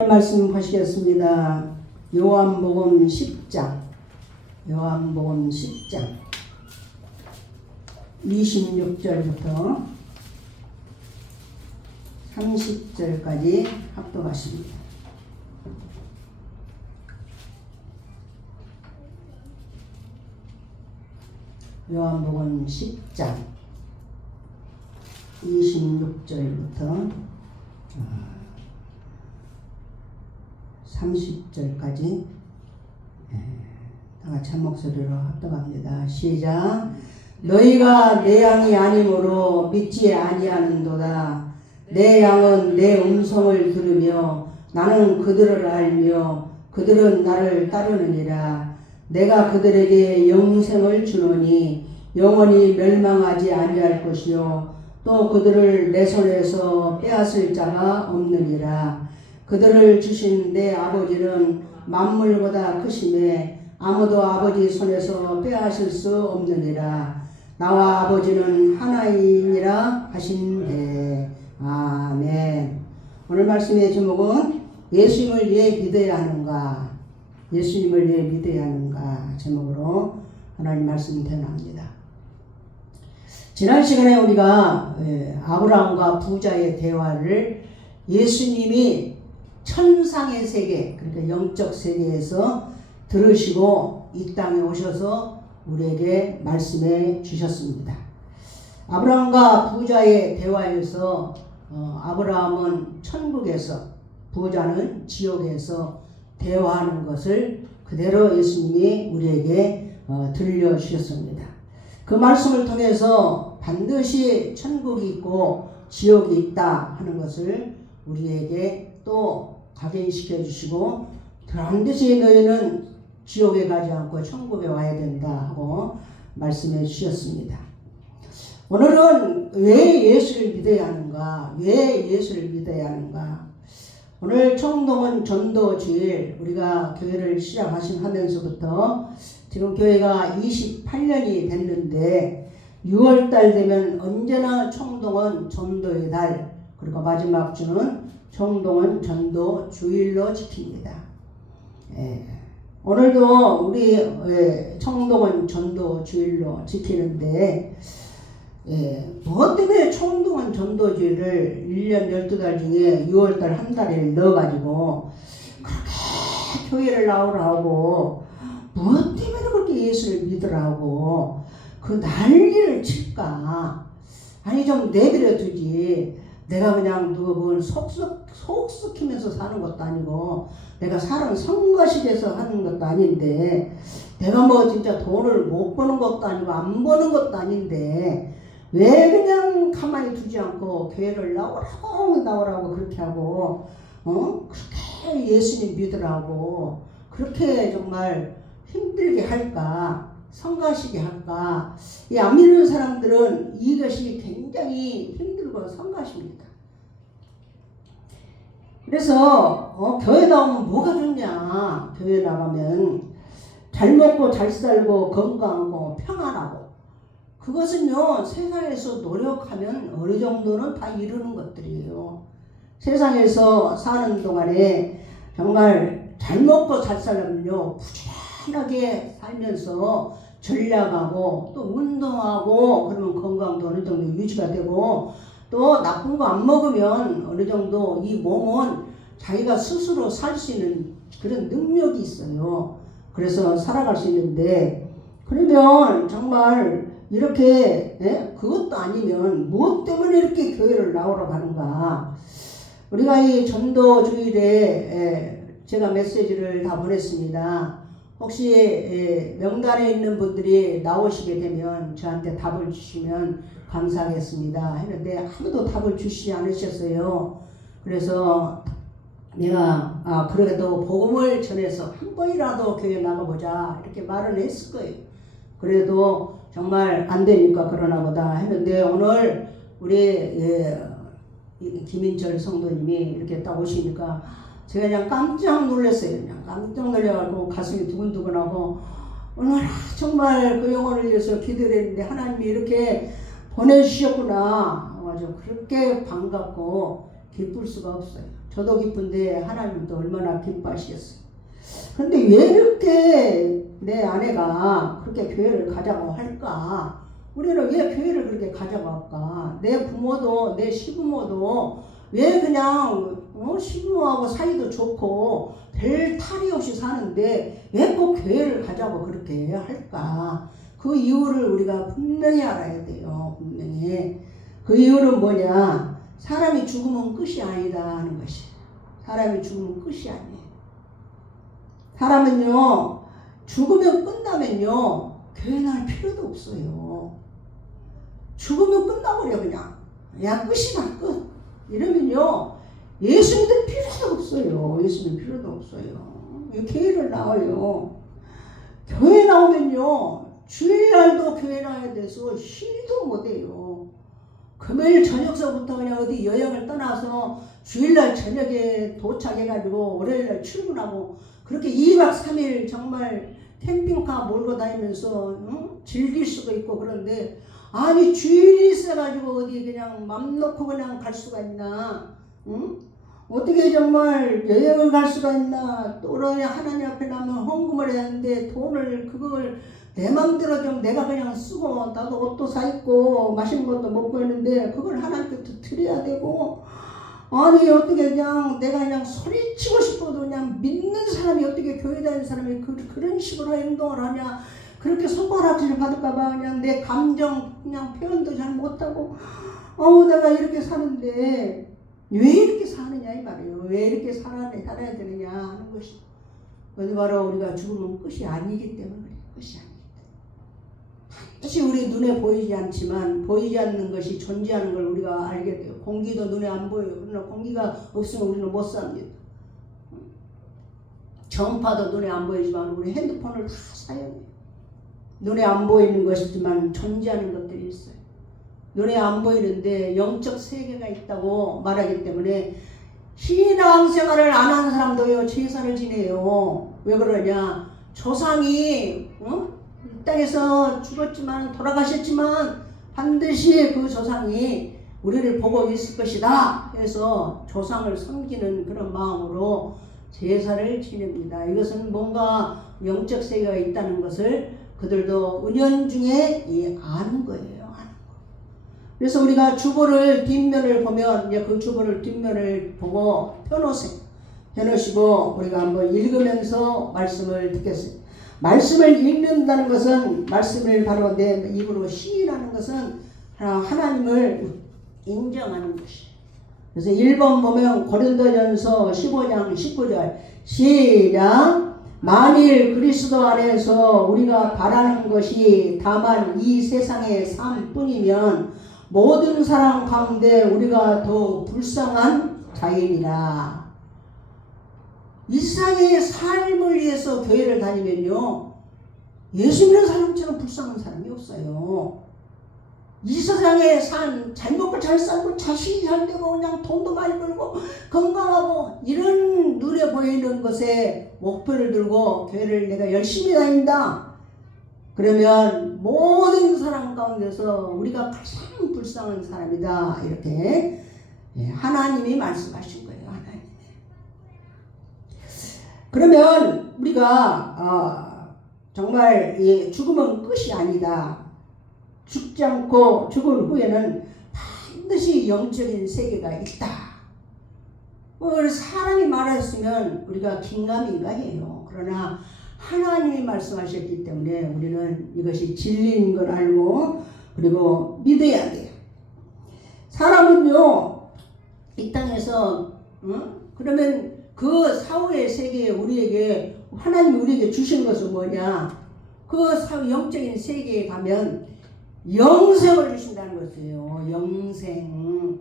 말씀하시겠습니다. 요한복음 10장 26절부터 30절까지 합독하십니다. 요한복음 10장 26절부터 30절까지 다같이 한 목소리로 합독합니다. 시작. 너희가 내 양이 아니므로 믿지 아니하는도다. 내 양은 내 음성을 들으며 나는 그들을 알며 그들은 나를 따르느니라. 내가 그들에게 영생을 주노니 영원히 멸망하지 아니할 것이요 또 그들을 내 손에서 빼앗을 자가 없느니라. 그들을 주신 내 아버지는 만물보다 크심에 아무도 아버지 손에서 빼앗을 수 없느니라. 나와 아버지는 하나이니라 하신대. 아멘. 오늘 말씀의 제목은 예수님을 왜 믿어야 하는가? 예수님을 왜 믿어야 하는가? 제목으로 하나님 말씀 전합니다. 지난 시간에 우리가 아브라함과 부자의 대화를 예수님이 천상의 세계, 그러니까 영적 세계에서 들으시고 이 땅에 오셔서 우리에게 말씀해 주셨습니다. 아브라함과 부자의 대화에서 아브라함은 천국에서, 부자는 지옥에서 대화하는 것을 그대로 예수님이 우리에게 들려주셨습니다. 그 말씀을 통해서 반드시 천국이 있고 지옥이 있다 하는 것을 우리에게 또 각인시켜 주시고 반드시 너희는 지옥에 가지 않고 천국에 와야 된다 하고 말씀해 주셨습니다. 오늘은 왜 예수를 믿어야 하는가? 왜 예수를 믿어야 하는가? 오늘 청동은 전도주일, 우리가 교회를 시작하면서부터 지금 교회가 28년이 됐는데 6월달 되면 언제나 청동은 전도의 달, 그리고 마지막 주는 청동은 전도 주일로 지킵니다. 오늘도 우리 청동은 전도 주일로 지키는데 무엇 때문에 청동은 전도 주일을 1년 12달 중에 6월달 한 달을 넣어가지고 그렇게 교회를 나오라고 무엇 때문에 그렇게 예수를 믿으라고 그 난리를 칠까? 아니 좀 내버려 두지. 내가 그냥 누구 속썩히면서 사는 것도 아니고 내가 사람 성가시켜서 하는 것도 아닌데 내가 뭐 진짜 돈을 못 버는 것도 아니고 안 버는 것도 아닌데 왜 그냥 가만히 두지 않고 교회를 나오라고 그렇게 하고 그렇게 예수님 믿으라고 그렇게 정말 힘들게 할까? 성가시게 할까? 이 안 믿는 사람들은 이것이 굉장히 힘들고 성가십니다. 그래서 교회 나오면 뭐가 좋냐? 교회 나가면 잘 먹고 잘 살고 건강하고 평안하고 그것은요 세상에서 노력하면 어느 정도는 다 이루는 것들이에요. 세상에서 사는 동안에 정말 잘 먹고 잘 살려면요 부지런하게 살면서 전략하고 또 운동하고 그러면 건강도 어느 정도 유지가 되고 또 나쁜 거 안 먹으면 어느 정도 이 몸은 자기가 스스로 살 수 있는 그런 능력이 있어요. 그래서 살아갈 수 있는데 그러면 정말 이렇게 그것도 아니면 무엇 때문에 이렇게 교회를 나오러 가는가? 우리가 이 전도주일에 제가 메시지를 다 보냈습니다. 혹시 명단에 있는 분들이 나오시게 되면 저한테 답을 주시면 감사하겠습니다 했는데 아무도 답을 주시지 않으셨어요. 그래서 내가 그래도 복음을 전해서 한 번이라도 교회 나가보자 이렇게 말을 했을 거예요. 그래도 정말 안 되니까 그러나 보다 했는데 오늘 우리 김인철 성도님이 이렇게 딱 오시니까 제가 그냥 깜짝 놀랐어요. 그냥 깜짝 놀라가지고 가슴이 두근두근하고 오늘 정말 그 영혼을 위해서 기도를 했는데 하나님이 이렇게 보내주셨구나. 아주 그렇게 반갑고 기쁠 수가 없어요. 저도 기쁜데 하나님도 얼마나 기뻐하시겠어요. 근데 왜 이렇게 내 아내가 그렇게 교회를 가자고 할까? 우리는 왜 교회를 그렇게 가자고 할까? 내 부모도 내 시부모도 왜 그냥 시부모하고 사이도 좋고 별 탈이 없이 사는데 왜 꼭 교회를 가자고 그렇게 할까? 그 이유를 우리가 분명히 알아야 돼요. 분명히. 그 이유는 뭐냐? 사람이 죽으면 끝이 아니다 하는 것이. 사람이 죽으면 끝이 아니에요. 사람은요, 죽으면 끝나면요, 교회 나갈 필요도 없어요. 죽으면 끝나버려, 그냥. 야, 끝이다, 끝. 이러면요, 예수 믿을 필요도 없어요. 예수 믿을 필요도 없어요. 교회를 나와요. 교회 나오면요, 주일날도 교회 나와야 돼서 쉬도 못해요. 금요일 저녁서부터 그냥 어디 여행을 떠나서 주일날 저녁에 도착해가지고 월요일날 출근하고 그렇게 2박 3일 정말 캠핑카 몰고 다니면서 즐길 수도 있고 그런데 아니 주일이 있어가지고 어디 그냥 맘 놓고 그냥 갈 수가 있나? 어떻게 정말 여행을 갈 수가 있나? 또 하나님 앞에 나면 헌금을 해야 하는데 돈을 그걸 내 맘대로 좀 내가 그냥 쓰고 나도 옷도 사 입고 맛있는 것도 먹고 있는데 그걸 하나님께 드려야 되고 아니 어떻게 그냥 내가 그냥 소리치고 싶어도 그냥 믿는 사람이 어떻게 교회 다니는 사람이 그런 식으로 행동을 하냐 그렇게 손가락질을 받을까봐 그냥 내 감정 그냥 표현도 잘 못하고 내가 이렇게 사는데 왜 이렇게 사느냐 이 말이에요. 왜 이렇게 살아야 되느냐 하는 것이 바로 우리가 죽으면 끝이 아니기 때문에 끝이 아니기 때문에 반드시 우리 눈에 보이지 않지만 보이지 않는 것이 존재하는 걸 우리가 알게 돼요. 공기도 눈에 안 보여요. 그러나 공기가 없으면 우리는 못 삽니다. 전파도 눈에 안 보이지만 우리 핸드폰을 다 사용해요. 눈에 안 보이는 것이지만 존재하는 것들이 있어요. 눈에 안 보이는데 영적 세계가 있다고 말하기 때문에 신앙생활을 안 하는 사람도요 제사를 지내요. 왜 그러냐? 조상이 이 땅에서 죽었지만 돌아가셨지만 반드시 그 조상이 우리를 보고 있을 것이다 해서 조상을 섬기는 그런 마음으로 제사를 지냅니다. 이것은 뭔가 영적 세계가 있다는 것을 그들도 은연중에 아는 거예요. 그래서 우리가 주보를 뒷면을 보면 이제 그 주보를 뒷면을 보고 펴놓으시고 우리가 한번 읽으면서 말씀을 듣겠습니다. 말씀을 읽는다는 것은 말씀을 바로 내 입으로 시인하는 것은 하나님을 인정하는 것이에요. 그래서 1번 보면 고린도전서 15장 19절 시작. 만일 그리스도 안에서 우리가 바라는 것이 다만 이 세상의 삶뿐이면 모든 사람 가운데 우리가 더 불쌍한 자인이라. 이 세상의 삶을 위해서 교회를 다니면요 예수 믿는 사람처럼 불쌍한 사람이 없어요. 이 세상의 삶 잘 먹고 잘 살고 자식이 잘 되고 그냥 돈도 많이 벌고 건강하고 이런 눈에 보이는 것에 목표를 들고 교회를 내가 열심히 다닌다 그러면 모든 사람 가운데서 우리가 가장 불쌍한 사람이다 이렇게 하나님이 말씀하신 거예요. 하나님이. 그러면 우리가 정말 죽으면 끝이 아니다. 죽지 않고 죽은 후에는 반드시 영적인 세계가 있다. 사람이 말했으면 우리가 긴가민가 해요. 그러나 하나님이 말씀하셨기 때문에 우리는 이것이 진리인 걸 알고 그리고 믿어야 돼요. 사람은요 이 땅에서 그러면 그 사후의 세계에 우리에게 하나님이 우리에게 주신 것은 뭐냐? 그 사후 영적인 세계에 가면 영생을 주신다는 것이에요. 영생.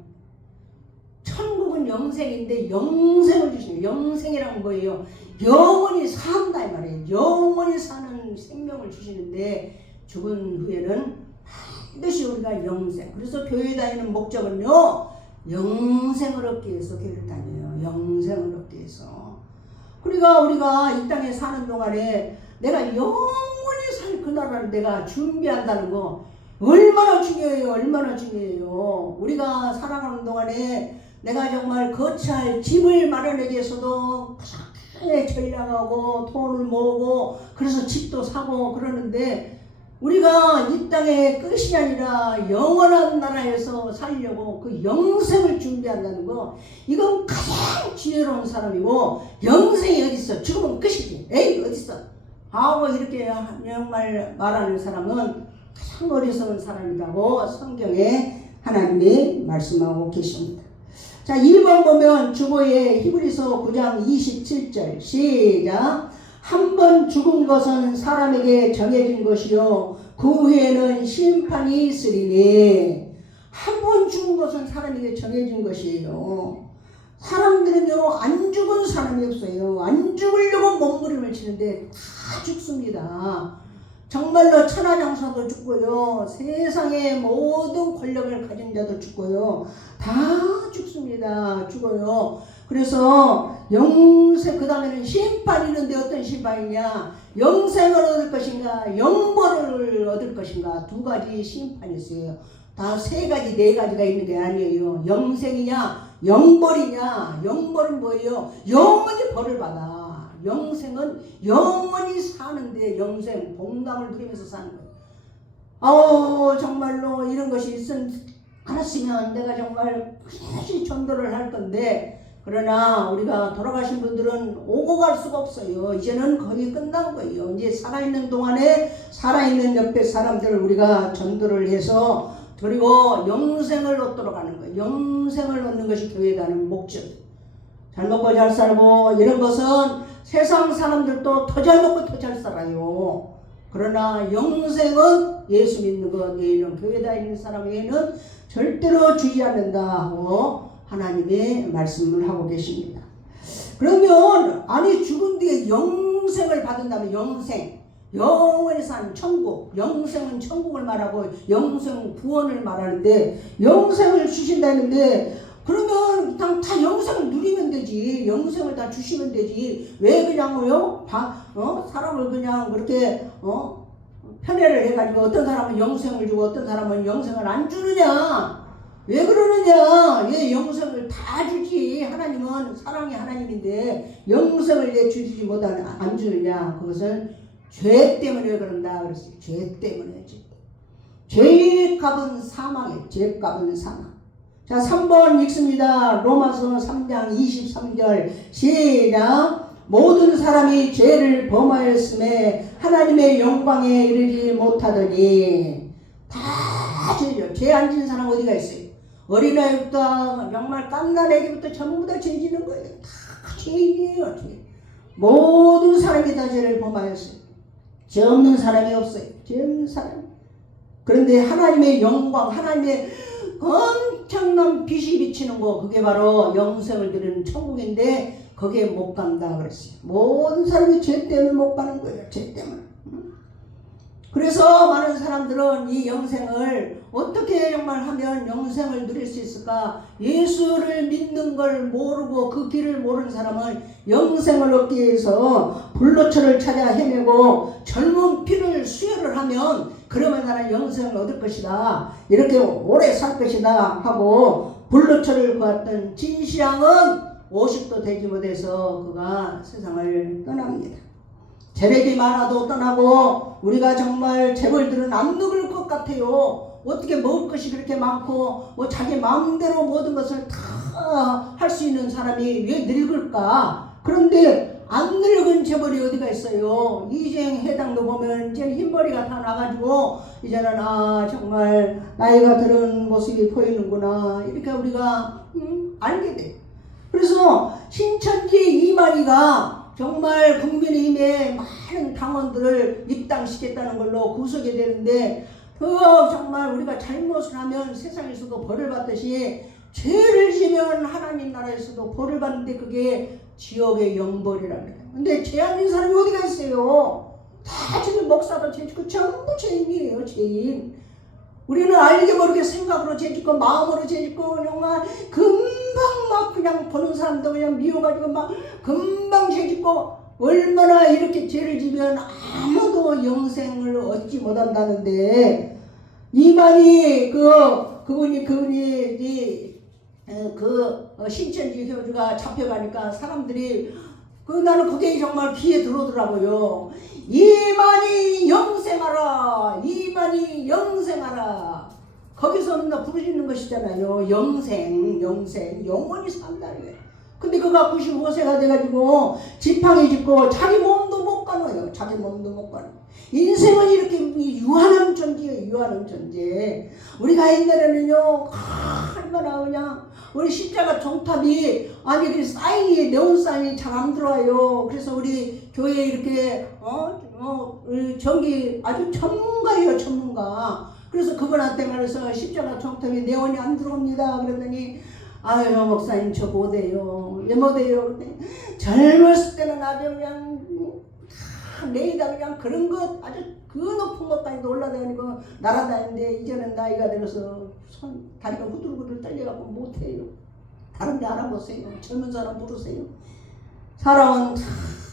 천국은 영생인데 영생을 주시는 거예요. 영생이란 뭐예요? 영원히 산다 이 말이에요. 영원히 사는 생명을 주시는데 죽은 후에는 반드시 우리가 영생. 그래서 교회 다니는 목적은요 영생을 얻기 위해서 교회를 다녀요. 영생을 얻기 위해서. 그러니까 우리가 이 땅에 사는 동안에 내가 영원히 살 그 나라를 내가 준비한다는 거 얼마나 중요해요. 얼마나 중요해요. 우리가 살아가는 동안에 내가 정말 거처할 집을 마련하기 위해서도 크게 전략하고 돈을 모으고 그래서 집도 사고 그러는데 우리가 이 땅의 끝이 아니라 영원한 나라에서 살려고 그 영생을 준비한다는 거, 이건 가장 지혜로운 사람이고, 영생이 어딨어? 죽으면 끝이지. 에이 어딨어? 하고 이렇게 정말 말하는 사람은 가장 어리석은 사람이라고 성경에 하나님이 말씀하고 계십니다. 자, 1번 보면 주보에 히브리서 9장 27절 시작. 한 번 죽은 것은 사람에게 정해진 것이요 그 후에는 심판이 있으리니. 한 번 죽은 것은 사람에게 정해진 것이에요. 사람들은요 안 죽은 사람이 없어요. 안 죽으려고 몸부림을 치는데 다 죽습니다. 정말로 천하장사도 죽고요, 세상의 모든 권력을 가진 자도 죽고요, 다 죽습니다. 죽어요. 그래서 영생, 그 다음에는 심판이 있는데 어떤 심판이냐, 영생을 얻을 것인가 영벌을 얻을 것인가, 두 가지 심판이 있어요. 다 세 가지 네 가지가 있는 게 아니에요. 영생이냐 영벌이냐. 영벌은 뭐예요? 영원히 벌을 받아. 영생은 영원히 사는데, 영생 복락을 누리면서 사는 거예요. 정말로 이런 것이 알았으면 내가 정말 다시 전도를 할 건데, 그러나 우리가 돌아가신 분들은 오고 갈 수가 없어요. 이제는 거의 끝난 거예요. 이제 살아있는 동안에 살아있는 옆에 사람들을 우리가 전도를 해서 그리고 영생을 얻도록 하는 거예요. 영생을 얻는 것이 교회라는 목적. 잘 먹고 잘 살고 이런 것은 세상 사람들도 더 잘 먹고 더 잘 살아요. 그러나 영생은 예수 믿는 것 외에는, 교회 다니는 사람 외에는 절대로 주지 않는다 하고 하나님의 말씀을 하고 계십니다. 그러면 아니 죽은 뒤에 영생을 받은다면, 영생, 영원히 사는 천국, 영생은 천국을 말하고 영생 구원을 말하는데, 영생을 주신다는데 그러면 그냥 다 영생을 누리면 되지. 영생을 다 주시면 되지. 왜 그냥요? 사람을 그냥 그렇게 편애를 해가지고 어떤 사람은 영생을 주고 어떤 사람은 영생을 안 주느냐? 왜 그러느냐? 왜 영생을 다 주지? 하나님은 사랑의 하나님인데 영생을 왜 주지 못하는 안 주느냐? 그것은 죄 때문에 그런다 그랬어요. 죄 때문에. 죄의 값은 사망이에요. 죄 값은 사망. 자, 3번 읽습니다. 로마서 3장 23절 시작. 모든 사람이 죄를 범하였음에 하나님의 영광에 이르지 못하더니. 다 죄죠. 죄 안 지은 사람 어디가 있어요? 어린아이부터 정말 깐난애기부터 전부 다 죄 지는 거예요. 다 죄인이에요. 죄. 모든 사람이 다 죄를 범하였어요. 죄 없는 사람이 없어요. 죄 없는 사람. 그런데 하나님의 영광, 하나님의 엄청난 빛이 비치는 거, 그게 바로 영생을 드리는 천국인데 거기에 못 간다 그랬어요. 모든 사람이 죄 때문에 못 가는 거예요. 죄 때문에. 그래서 많은 사람들은 이 영생을 어떻게 정말 하면 영생을 누릴 수 있을까? 예수를 믿는 걸 모르고 그 길을 모르는 사람은 영생을 얻기 위해서 불로초를 찾아 헤매고 젊은 피를 수혈을 하면 그러면 나는 영생을 얻을 것이다, 이렇게 오래 살 것이다 하고 불로초를 구했던 진시황은 50도 되지 못해서 그가 세상을 떠납니다. 재력이 많아도 떠나고, 우리가 정말 재벌들은 안 늙을 것 같아요. 어떻게 먹을 것이 그렇게 많고 자기 마음대로 모든 것을 다 할 수 있는 사람이 왜 늙을까? 그런데 안 늙은 재벌이 어디가 있어요? 이재용 회장도 보면 이제 흰머리가 다 나가지고 이제는 정말 나이가 들은 모습이 보이는구나, 이렇게 우리가 알게 돼. 그래서 신천지 이만희가 정말 국민의힘의 많은 당원들을 입당시켰다는 걸로 구속이 되는데, 정말 우리가 잘못을 하면 세상에서도 벌을 받듯이 죄를 지면 하나님 나라에서도 벌을 받는데 그게 지옥의 영벌이라고 해요. 근데 죄 안 지은 사람이 어디가 있어요? 다 지금 목사도 죄 짓고 전부 죄인이에요. 죄인. 우리는 알게 모르게 생각으로 죄 짓고 마음으로 죄 짓고 정말 금방 막 그냥 보는 사람도 그냥 미워가지고 막 금방 죄 짓고, 얼마나 이렇게 죄를 지면 아무도 영생을 얻지 못한다는데, 이만희 그분이 신천지 교주가 잡혀가니까 사람들이 나는 그게 정말 귀에 들어오더라고요. 이만희 영생하라, 이만희 영생하라. 거기서는 부르짖는 것이잖아요. 영생, 영원히 산다는. 근데 그가 95세가 돼가지고 지팡이 짚고 자기 몸도 못 가눠요. 자기 몸도 못 가눠. 인생은 이렇게 유한한 존재예요. 유한한 존재. 우리가 옛날에는요, 얼마나 그냥 우리 십자가 종탑이 그 사인이 네온 사인이 잘 안 들어와요. 그래서 우리 교회에 이렇게 전기 아주 전문가예요, 전문가. 그래서 그분한테 말해서 십자가 종탑이 네온이 안 들어옵니다. 그러더니 아유 목사님 저 못해요. 왜 못해요? 젊었을 때는 아주 그냥 내이다 그냥 그런 것 아주 그 높은 것까지도 올라다니고 날아다니는데 이제는 나이가 들어서 다리가 후들후들 떨려갖고 못해요. 다른 데 알아보세요. 젊은 사람 부르세요. 사람은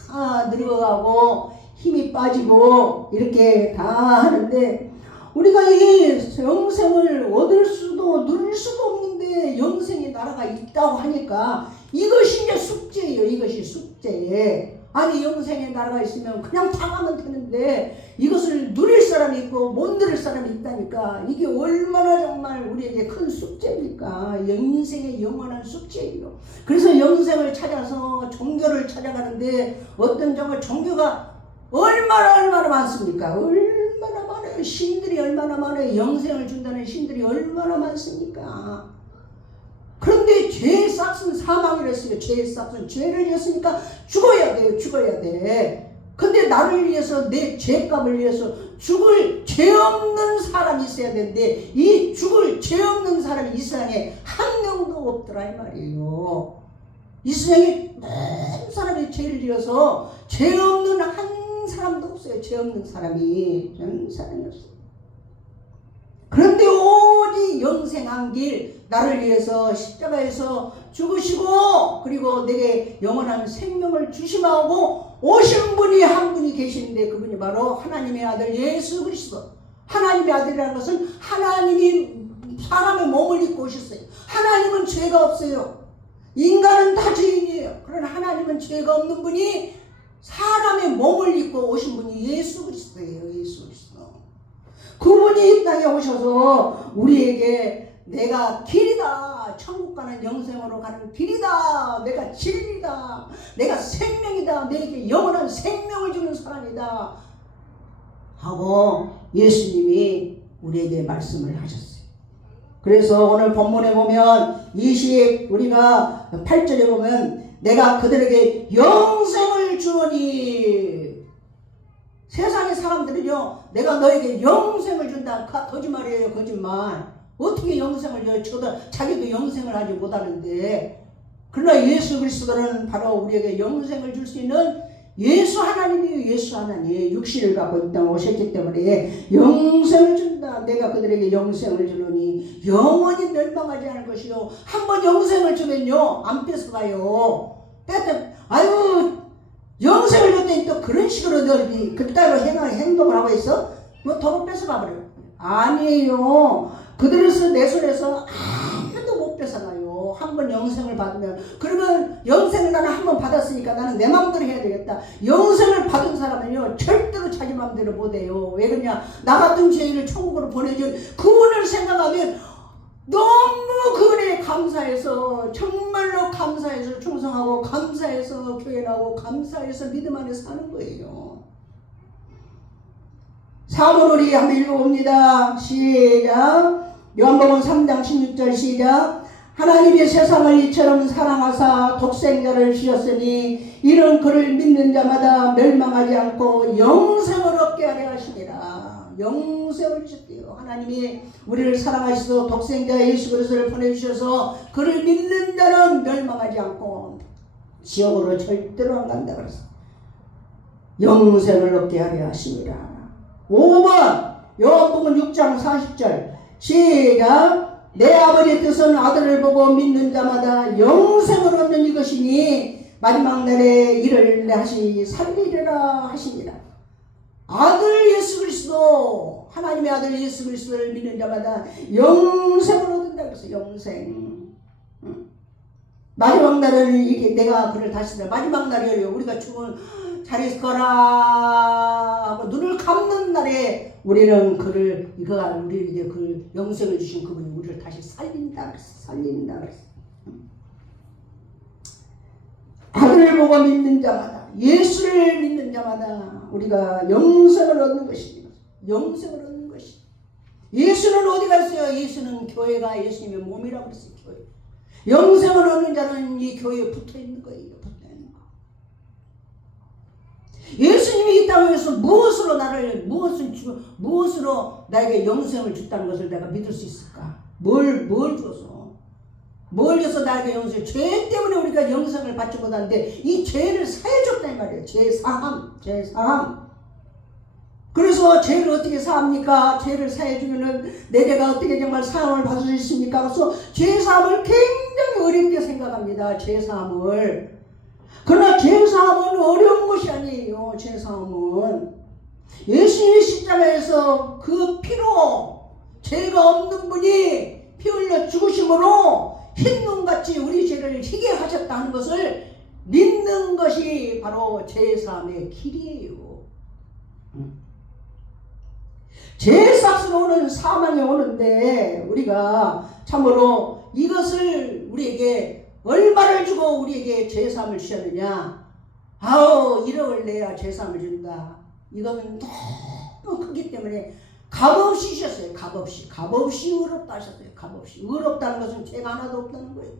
다 늙어가고 힘이 빠지고 이렇게 다 하는데 우리가 이 영생을 얻을 수도 누릴 수도 없는데 영생의 나라가 있다고 하니까 이것이 이제 숙제예요. 이것이 숙제. 아니 영생의 나라가 있으면 그냥 당하면 되는데 이것을 누릴 사람이 있고 못 누릴 사람이 있다니까 이게 얼마나 정말 우리에게 큰 숙제입니까? 인생의 영원한 숙제예요. 그래서 영생을 찾아서 종교를 찾아가는데 어떤 정말 종교가 얼마나 많습니까? 얼마나 많아요. 신들이 얼마나 많아요. 영생을 준다는 신들이 얼마나 많습니까? 그런데 죄의 싹은 사망이랬으니까 죄의 싹은 죄를 지었으니까 죽어야 돼요. 죽어야 돼. 근데 나를 위해서 내 죄값을 위해서 죽을 죄 없는 사람이 있어야 되는데 이 죽을 죄 없는 사람이 이 세상에 한 명도 없더라 이 말이에요. 이 세상에 모든 사람이 죄를 지어서 죄 없는 한 사람도 없어요. 죄 없는 사람이 한 사람이 없어요. 그런데 오직 영생한 길 나를 위해서 십자가에서 죽으시고 그리고 내게 영원한 생명을 주심하고 오신 분이 한 분이 계시는데 그분이 바로 하나님의 아들 예수 그리스도. 하나님의 아들이라는 것은 하나님이 사람의 몸을 입고 오셨어요. 하나님은 죄가 없어요. 인간은 다 죄인이에요. 그러나 하나님은 죄가 없는 분이 사람의 몸을 입고 오신 분이 예수 그리스도예요. 예수 그리스도. 그분이 이 땅에 오셔서 우리에게 내가 길이다. 천국 가는 영생으로 가는 길이다. 내가 진리다. 내가 생명이다. 내게 영원한 생명을 주는 사람이다. 하고 예수님이 우리에게 말씀을 하셨어요. 그래서 오늘 본문에 보면 우리가 8절에 보면 내가 그들에게 영생을 주노니 세상의 사람들은요 내가 너에게 영생을 준다. 거짓말이에요. 거짓말. 어떻게 영생을 줘도 자기도 영생을 하지 못하는데 그러나 예수 그리스도는 바로 우리에게 영생을 줄 수 있는 예수 하나님이에요. 예수 하나님 육신을 갖고 이 땅에 오셨기 때문에 영생을 준다. 내가 그들에게 영생을 주노니 영원히 멸망하지 않을 것이요. 한번 영생을 주면요 안 뺏어가요. 아유 영생을 줬더니 또 그런 식으로 그따로 행동을 하고 있어? 뭐 도로 뺏어가버려요. 아니에요. 그들에서 내 손에서 아무도 못 뺏어가요. 한번 영생을 받으면. 그러면 영생을 나는 한번 받았으니까 나는 내 마음대로 해야 되겠다. 영생을 받은 사람은요 절대로 자기 마음대로 못해요. 왜 그러냐? 나 같은 죄인을 천국으로 보내준 그분을 생각하면 너무 그 은혜에 감사해서 정말로 감사해서 충성하고 감사해서 교회 나오고 감사해서 믿음 안에 사는 거예요. 사도는 우리 한번 읽어봅니다. 시작. 요한복음 3장 16절 시작. 하나님이 세상을 이처럼 사랑하사 독생자를 주셨으니 이는 그를 믿는 자마다 멸망하지 않고 영생을 얻게 하려 하시니라. 영생을 주셨대요. 하나님이 우리를 사랑하셔서 독생자 예수 그리스도를 보내주셔서 그를 믿는 자는 멸망하지 않고 지옥으로 절대로 안 간다 그랬어. 영생을 얻게 하려 하시니라. 5번 요한복음 6장 40절 시작. 내 아버지의 뜻은 아들을 보고 믿는 자마다 영생을 얻는 이것이니 마지막 날에 이를 살리리라 하시니라. 아들 예수 그리스도 하나님의 아들 예수 그리스도를 믿는 자마다 영생을 얻는다 그래서 영생. 마지막 날을 이게 내가 그를 다시 마지막 날이에요. 우리가 죽은 잘 있을 거라 하고 눈을 감는 날에 우리는 그를 우리에게 그 영생을 주신 그분이 우리를 다시 살린다 그랬어. 살린다 그랬어. 아들을 보고 믿는 자마다, 예수를 믿는 자마다 우리가 영생을 얻는 것입니다. 영생을 얻는 것이. 예수는 어디 갔어요? 예수는 교회가 예수님의 몸이라고 그랬어요. 교회. 영생을 얻는 자는 이 교회에 붙어 있는 거예요. 붙어 있는 거. 예수님이 이 땅에서 무엇으로 나에게 영생을 줬다는 것을 내가 믿을 수 있을까? 뭘 줘서? 뭘 줘서 나에게 영생? 죄 때문에 우리가 영생을 받지 못하는데 이 죄를 사해줬단 말이에요. 죄사함. 그래서 죄를 어떻게 사합니까? 죄를 사해주면은 내 죄가 어떻게 정말 사함을 받을 수 있습니까? 그래서 죄사함을 굉장히 어렵게 생각합니다. 죄사함을. 그러나 죄사함은 어려운 것이 아니에요. 죄사함은 예수님이 십자가에서 그 피로 죄가 없는 분이 피 흘려 죽으심으로 흰눈같이 우리 죄를 희게 하셨다는 것을 믿는 것이 바로 죄사함의 길이에요. 죄값으로 오는 사망이 오는데 우리가 참으로 이것을 우리에게 얼마를 주고 우리에게 죄사함을 주셨느냐? 1억을 내야 죄사함을 준다. 이거는 너무 크기 때문에 값없이 주셨어요. 값없이 의롭다 하셨어요. 값없이. 의롭다는 것은 죄가 하나도 없다는 거예요.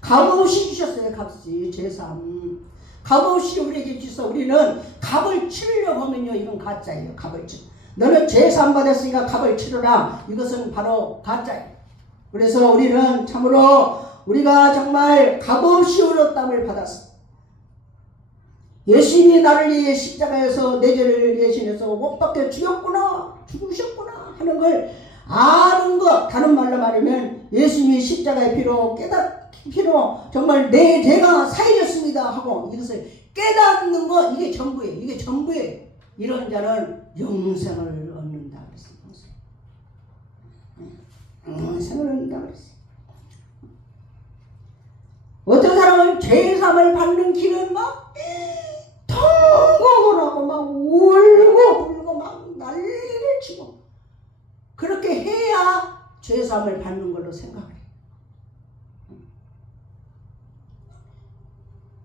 값없이 주셨어요. 값이 죄사함. 값없이 우리에게 주셔서 우리는 값을 치르려고 하면요, 이건 가짜예요. 값을 치르. 너는 죄사함 받았으니까 값을 치르라. 이것은 바로 가짜예요. 그래서 우리는 참으로 우리가 정말 값없이 의롭다함을 받았어. 예수님이 나를 위해 십자가에서 내 죄를 대신해서 못 박혀 죽으셨구나 하는 걸 아는 것. 다른 말로 말하면 예수님이 십자가의 피로 정말 내 죄가 사해졌습니다 하고 이것을 깨닫는 것, 이게 전부예요. 이게 전부예요. 이런 자는 영생을 얻는다 그랬어요. 영생을 얻는다 그랬어요. 어떤 사람은 죄사함을 받는 길은 막 통곡을 하고 막 울고 막 난리를 치고 그렇게 해야 죄사함을 받는 걸로 생각을 해요.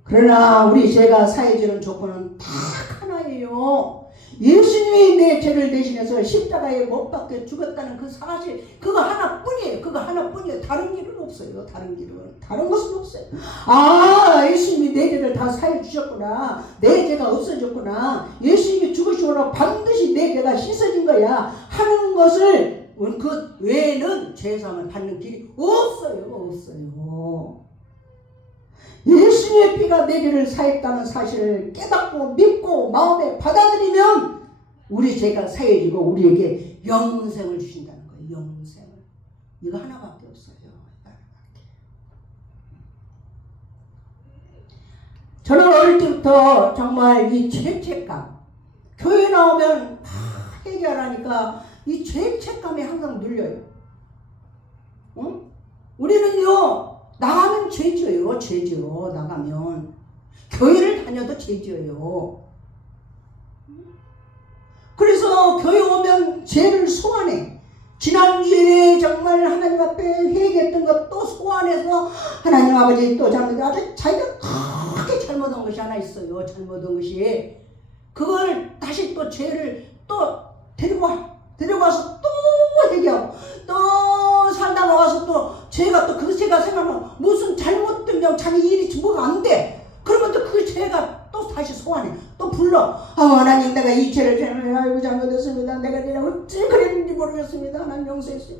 그러나 우리 죄가 사해지는 조건은 딱 하나예요. 예수님이 내 죄를 대신해서 십자가에 못 박혀 죽었다는 그 사실, 그거 하나뿐이에요. 그거 하나뿐이에요. 다른 길은 없어요. 다른 것은 없어요. 예수님이 내 죄를 다 사해 주셨구나. 내 죄가 없어졌구나. 예수님이 죽으시므로 반드시 내 죄가 씻어진 거야 하는 것을 그 외에는 죄사함을 받는 길이 없어요. 예수님의 피가 내 죄를 사했다는 사실을 깨닫고 믿고 마음에 받아들이면 우리 죄가 사해지고 우리에게 영생을 주신다는 거예요. 영생을. 이거 하나밖에 없어요. 저는 어릴 때부터 정말 이 죄책감, 교회 나오면 해결하니까 이 죄책감이 항상 눌려요. 우리는요, 나가면 죄지어요. 나가면 교회를 다녀도 죄지어요. 그래서 교회 오면 죄를 소환해. 지난주에 정말 하나님 앞에 회개했던 것 또 소환해서 하나님 아버지 또 자기가 크게 잘못한 것이 하나 있어요. 잘못한 것이 그걸 다시 또 죄를 또 데려와서 또 회개하고 또 살다가 와서 또 죄가 또 그 죄가 생각나면 무슨 잘못된 자기 일이 뭐가 안 돼. 그러면 또 그 죄가 또 다시 소환해. 또 불러. 하나님 내가 이 죄를 잘못했습니다. 내가 어찌 그랬는지 모르겠습니다. 하나님 용서했어요.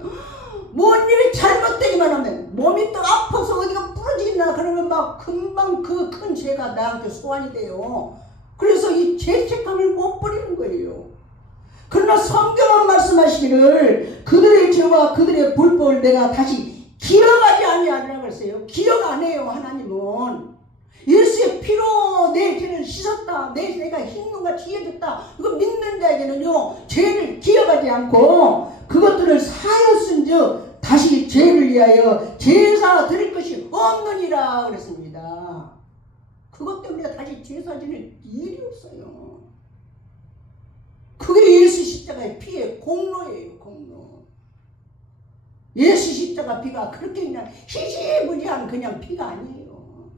뭔 일이 잘못되기만 하면 몸이 또 아파서 어디가 부러지나 그러면 막 금방 그 큰 죄가 나한테 소환이 돼요. 그래서 이 죄책감을 못 버리는 거예요. 그러나 성경은 말씀하시기를 그들의 죄와 그들의 불법을 내가 다시 기억하지 아니하리라 그랬어요. 기억 안 해요. 하나님은 예수의 피로 내 죄를 씻었다, 내 죄가 흰눈같이 희해졌다, 이거 믿는 자에게는요 죄를 기억하지 않고 그것들을 사하였은즉 다시 죄를 위하여 제사 드릴 것이 없느니라 그랬습니다. 그것 때문에 다시 제사 지낼 일이 없어요. 그게 예수 십자가의 피의 공로예요. 공로. 예수 십자가 피가 그렇게 그냥 희지부지한 그냥 피가 아니에요.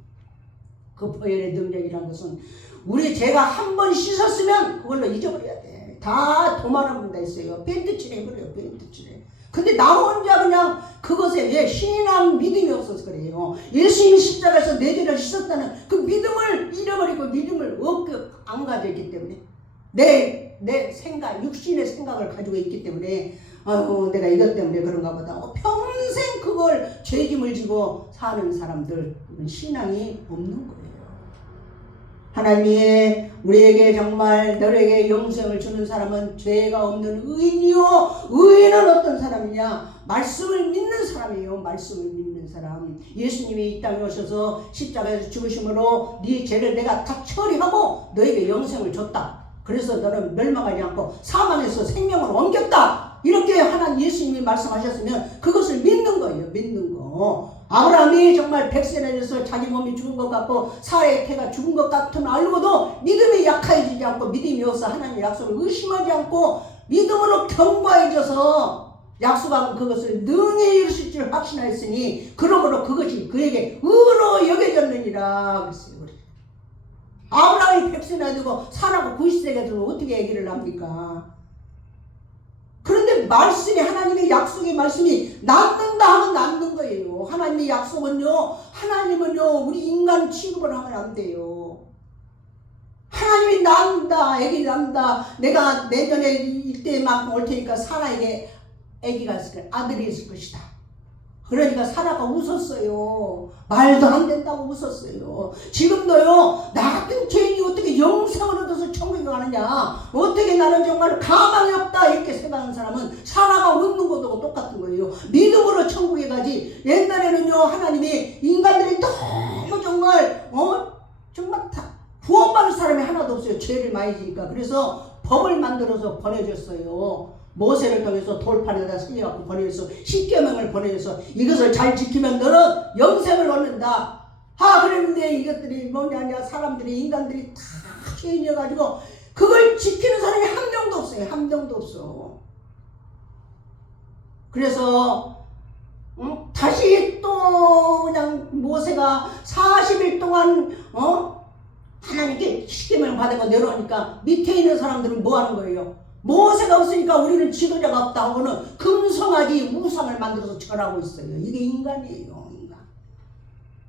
그 보혈의 능력이란 것은 우리 죄가 한 번 씻었으면 그걸로 잊어버려야 돼. 다 도말하면 했어요. 벤트칠해 해버려요. 벤트칠해. 근데 나 혼자 그냥 그것에 왜 신이란 믿음이 없어서 그래요. 예수님이 십자가에서 내 죄를 씻었다는 그 믿음을 잃어버리고 믿음을 안 가지고 있기 때문에 내 생각, 육신의 생각을 가지고 있기 때문에 내가 이것 때문에 그런가 보다. 평생 그걸 죄짐을 지고 사는 사람들, 신앙이 없는 거예요. 하나님이 우리에게 정말 너에게 영생을 주는 사람은 죄가 없는 의인이요. 의인은 어떤 사람이냐? 말씀을 믿는 사람이에요. 말씀을 믿는 사람. 예수님이 이 땅에 오셔서 십자가에서 죽으심으로 네 죄를 내가 다 처리하고 너에게 영생을 줬다. 그래서 너는 멸망하지 않고 사망에서 생명으로 옮겼다. 이렇게 하나님 예수님이 말씀하셨으면 그것을 믿는 거예요. 믿는 거. 아브라함이 정말 백세나 돼서 자기 몸이 죽은 것 같고 사라의 태가 죽은 것 같은 알고도 믿음이 약해지지 않고 믿음이 없어 하나님의 약속을 의심하지 않고 믿음으로 견고해져서 약속한 그것을 능히 이루실 줄 확신하였으니 그러므로 그것이 그에게 의로 여겨졌느니라 그랬어요. 아브라함이 백세나 되고 사라가 90세가 되고 어떻게 얘기를 합니까? 그런데 말씀이 하나님의 약속의 말씀이 낫는다 하면 낫는 거예요. 하나님의 약속은요. 하나님은요. 우리 인간 취급을 하면 안 돼요. 하나님이 낳는다. 애기 낳는다. 내가 내년에 이때만큼 올 테니까 사라에게 애기가 있을 거야. 아들이 있을 것이다. 그러니까 사라가 웃었어요. 말도 안 된다고 웃었어요. 지금도요. 나 같은 죄인이 어떻게 영생을 얻어서 천국에 가느냐. 어떻게 나는 정말 가망이 없다 이렇게 생각하는 사람은 사라가 웃는 것하고 똑같은 거예요. 믿음으로 천국에 가지. 옛날에는요. 하나님이 인간들이 너무 정말 정말 다 구원받을 사람이 하나도 없어요. 죄를 많이 지니까. 그래서 법을 만들어서 보내줬어요. 모세를 통해서 돌판에다 살려갖고 보내줘서 십계명을 보내줘서 이것을 잘 지키면 너는 영생을 얻는다. 그랬는데 이것들이 뭐냐 사람들이 인간들이 다 죄인이어가지고 그걸 지키는 사람이 한 명도 없어요. 한 명도 없어. 그래서 다시 또 그냥 모세가 40일 동안 하나님께 십계명을 받아가 내려오니까 밑에 있는 사람들은 뭐 하는 거예요? 모세가 없으니까 우리는 지도자가 없다 하고는 금송아지 우상을 만들어서 절하고 있어요. 이게 인간이에요.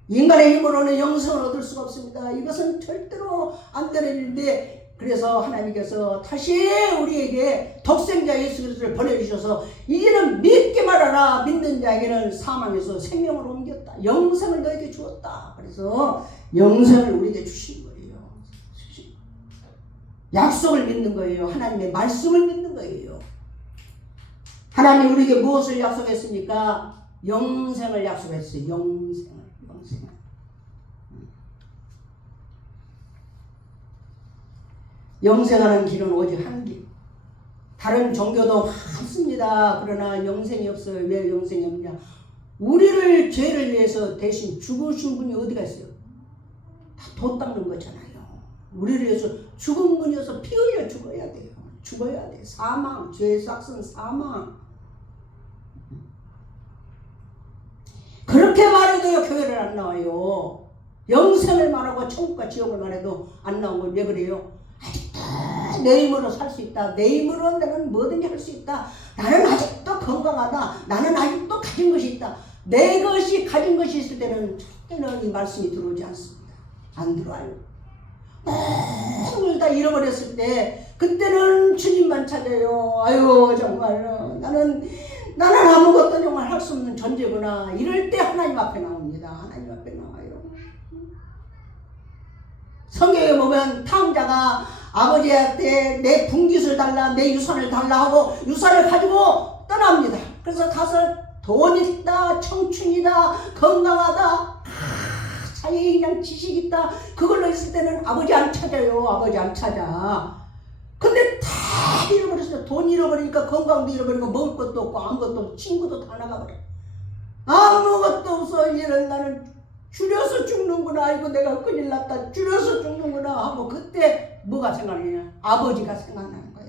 인간의 힘으로는 영생을 얻을 수가 없습니다. 이것은 절대로 안 되는 일인데 그래서 하나님께서 다시 우리에게 독생자 예수 그리스도를 보내주셔서 이제는 믿기만 하라. 믿는 자에게는 사망에서 생명으로 옮겼다. 영생을 너에게 주었다. 그래서 영생을 우리에게 주신 거예요. 약속을 믿는 거예요. 하나님의 말씀을 믿는 거예요. 하나님 우리에게 무엇을 약속했습니까? 영생을 약속했어요. 영생을. 영생하는 길은 오직 한 길. 다른 종교도 많습니다. 그러나 영생이 없어요. 왜 영생이 없냐? 우리를 죄를 위해서 대신 죽으신 분이 어디가 있어요? 다 돈 닦는 거잖아요. 우리를 위해서 죽은 분이어서 피 흘려 죽어야 돼요. 죽어야 돼. 사망, 죄의 삭은 사망. 그렇게 말해도요 교회를 안 나와요. 영생을 말하고 천국과 지옥을 말해도 안 나온 걸 왜 그래요? 아직도 내 힘으로 살 수 있다. 내 힘으로 나는 뭐든지 할 수 있다. 나는 아직도 건강하다. 나는 아직도 가진 것이 있다. 내 것이 가진 것이 있을 때는 절대는 이 말씀이 들어오지 않습니다. 안 들어와요. 모든 다 잃어버렸을 때 그때는 주님만 찾아요. 아유 정말 나는 아무것도 정말 할 수 없는 존재구나. 이럴 때 하나님 앞에 나옵니다. 하나님 앞에 나와요. 성경에 보면 탕자가 아버지한테 내 분깃을 달라 내 유산을 달라 하고 유산을 가지고 떠납니다. 그래서 가서 돈 있다 청춘이다 건강하다 자기 그냥 지식 있다 그걸로 있을 때는 아버지 안 찾아요. 아버지 안 찾아. 근데 다 잃어버렸어요. 돈 잃어버리니까 건강도 잃어버리고 먹을 것도 없고 아무것도 없고 친구도 다 나가버려. 아무것도 없어. 이런 나는 줄여서 죽는구나. 아이고 내가 큰일 났다. 줄여서 죽는구나 하고 그때 뭐가 생각나냐? 아버지가 생각나는 거야.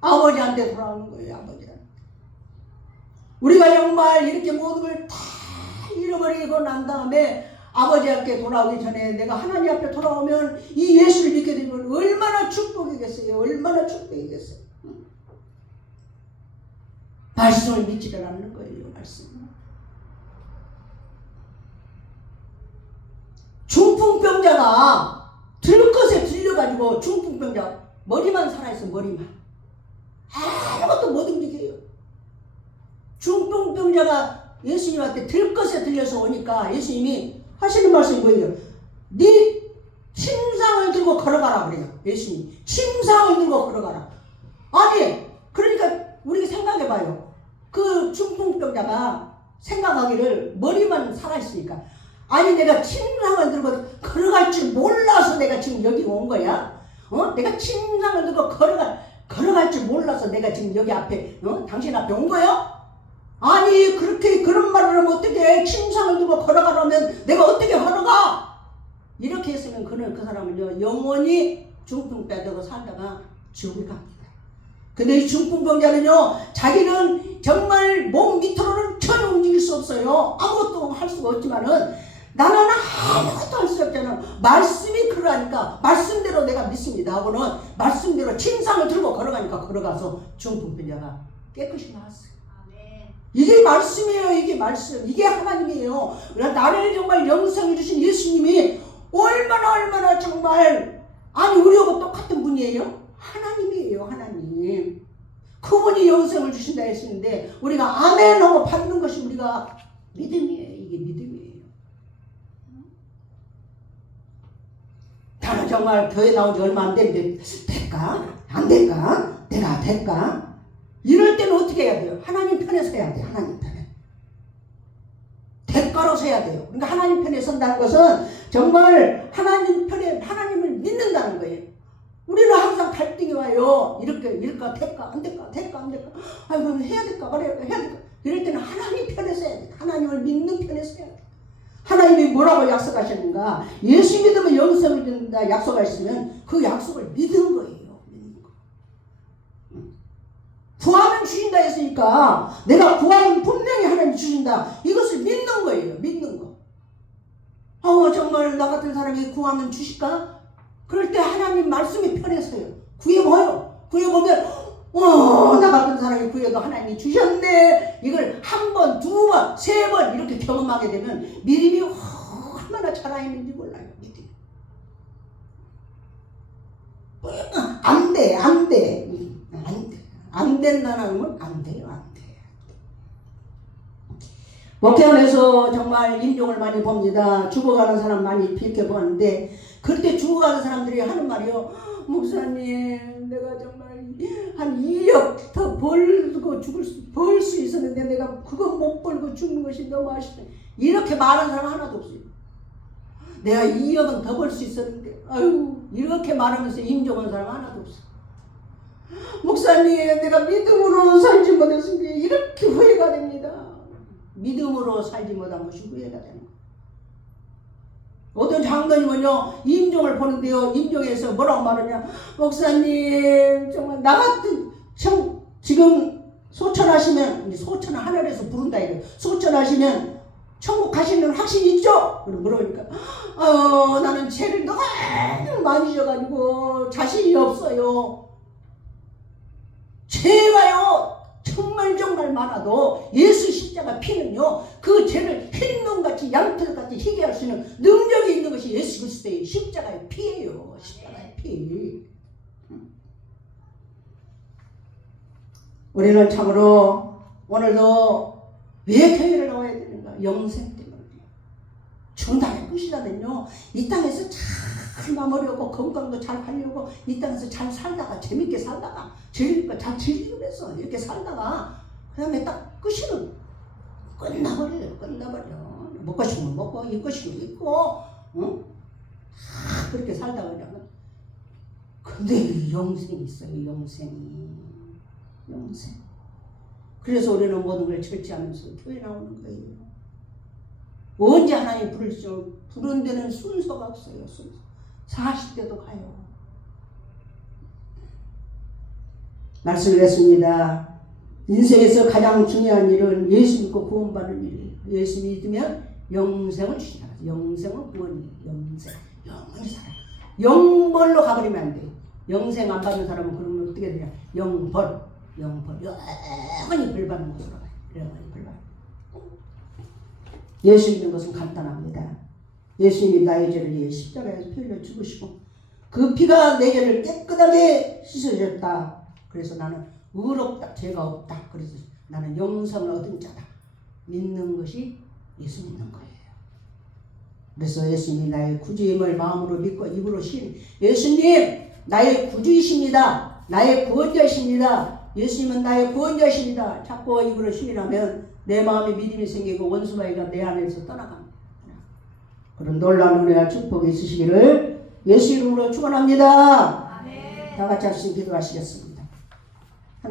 아버지한테 돌아오는 거예요. 아버지한테. 우리가 정말 이렇게 모든 걸 다 잃어버리고 난 다음에 아버지한테 돌아오기 전에 내가 하나님 앞에 돌아오면 이 예수를 믿게 되면 얼마나 축복이겠어요. 얼마나 축복이겠어요. 말씀을 믿지를 않는 거예요. 말씀. 중풍병자가 들것에 들려가지고 중풍병자 머리만 살아있어. 머리만. 아무것도 못 움직여요. 중풍병자가 예수님한테 들것에 들려서 오니까 예수님이 하시는 말씀이 뭐예요? 네 침상을 들고 걸어가라 그래요. 예수님 침상을 들고 걸어가라. 아니 그러니까 우리가 생각해봐요. 그 중풍병자가 생각하기를 머리만 살아있으니까 아니 내가 침상을 들고 걸어갈 줄 몰라서 내가 지금 여기 온 거야? 내가 침상을 들고 걸어갈 줄 몰라서 내가 지금 여기 앞에 당신 앞에 온 거야? 아니 그렇게 그런 말을 하면 어떻게 침상을 들고 걸어가라면 내가 어떻게 걸어가? 이렇게 했으면 그 사람은요 영원히 중풍병자로 살다가 지옥에 갑니다. 근데 이 중풍병자는요 자기는 정말 몸 밑으로는 전혀 움직일 수 없어요. 아무것도 할 수가 없지만은 나는 아무것도 할 수 없잖아. 말씀이 그러니까 말씀대로 내가 믿습니다 하고는 말씀대로 침상을 들고 걸어가니까 걸어가서 중풍병자가 깨끗이 나왔어요. 이게 말씀이에요. 이게 말씀. 이게 하나님이에요. 나를 정말 영생을 주신 예수님이 얼마나 정말 아니 우리하고 똑같은 분이에요. 하나님이에요. 하나님. 그분이 영생을 주신다 했는데 우리가 아멘 하고 받는 것이 우리가 믿음이에요. 이게 믿음이에요. 나는 정말 교회 나온 지 얼마 안 됐는데 될까? 안 될까? 내가 될까? 이럴 때는 어떻게 해야 돼요? 하나님 편에 서야 돼요. 하나님 편에. 대가로 서야 돼요. 그러니까 하나님 편에 선다는 것은 정말 하나님 편에 하나님을 믿는다는 거예요. 우리는 항상 갈등이 와요. 이렇게 될까 안 될까 아이고 해야 될까 말해야 될까 이럴 때는 하나님 편에 서야 돼. 하나님을 믿는 편에 서야 돼. 하나님이 뭐라고 약속하셨는가? 예수 믿으면 영생을 준다 약속하셨으면 그 약속을 믿은 거예요. 구하면 주신다 했으니까 내가 구하면 분명히 하나님 주신다. 이것을 믿는 거예요. 믿는 거. 정말 나 같은 사람이 구하면 주실까? 그럴 때 하나님 말씀이 편해서요. 구해봐요. 구해보면 나 같은 사람이 구해도 하나님이 주셨네. 이걸 한 번, 두 번, 세 번 이렇게 경험하게 되면 믿음이 얼마나 살아있는지 몰라요. 믿음이. 안 돼. 안 된다는 건 안 돼요. 안 돼. 목회하면서 정말 임종을 많이 봅니다. 죽어가는 사람 많이 비켜보는데 그럴 때 죽어가는 사람들이 하는 말이요. 목사님 내가 정말 한 2억 더 벌 수 있었는데 내가 그거 못 벌고 죽는 것이 너무 아쉽다. 이렇게 말하는 사람 하나도 없어요. 내가 2억은 더 벌 수 있었는데 아유 이렇게 말하면서 임종하는 사람 하나도 없어요. 목사님 내가 믿음으로 살지 못했은 게 이렇게 후회가 됩니다. 믿음으로 살지 못한 것이 후회가 되는 거예요. 어떤 장로님은요 임종을 보는데요 임종에서 뭐라고 말하냐 목사님 정말 나 같은 지금 소천하시면 소천을 하늘에서 부른다 이거 소천하시면 천국 가시는 확신 있죠? 물어보니까 나는 죄를 너무 많이 져가지고 자신이 없어요. 죄가요 정말 많아도 예수 십자가 피는요 그 죄를 흰눈같이 양털같이 희게 할 수 있는 능력이 있는 것이 예수 그리스도의 십자가의 피예요. 십자가의 피. 우리는 참으로 오늘도 왜 교회를 나와야 되는가? 영생 때문에. 중단의 끝이라면요 이 땅에서 잘 마무리하고 건강도 잘 하려고 이 땅에서 잘 살다가 재밌게 살다가 잘 즐기면서 이렇게 살다가 그 다음에 딱 끝이는 끝나버려. 먹고 싶으면 먹고 입고 싶으면 입고 다 그렇게 살다가 그냥 근데 영생이 있어요. 영생. 그래서 우리는 모든 걸 절제하면서 교회 나오는 거예요. 언제 하나님 부르시죠? 부른 데는 순서가 없어요. 순서. 40대도 가요. 말씀을 했습니다. 인생에서 가장 중요한 일은 예수 믿고 구원받는 일이에요. 예수 믿으면 영생을 주시다. 영생은 구원이에요. 영생. 영원히 살아. 영벌로 가버리면 안 돼요. 영생 안 받는 사람은 그러면 어떻게 되냐? 영벌. 영원히 벌 받는 것으로 가요. 영원히 벌 받는. 예수 믿는 것은 간단합니다. 예수님이 나의 죄를 위해 십자가에서 피 흘려 죽으시고 그 피가 내 죄를 깨끗하게 씻어줬다. 그래서 나는 의롭다. 죄가 없다. 그래서 나는 영생을 얻은 자다. 믿는 것이 예수 믿는 거예요. 그래서 예수님이 나의 구주임을 마음으로 믿고 입으로 시인. 예수님 나의 구주이십니다. 나의 구원자이십니다. 예수님은 나의 구원자이십니다. 자꾸 입으로 시인하면 내 마음에 믿음이 생기고 원수마귀가 내 안에서 떠나갑니다. 그런 놀라운 은혜와 축복이 있으시기를 예수 이름으로 축원합니다. 다 같이 하시면 기도하시겠습니다.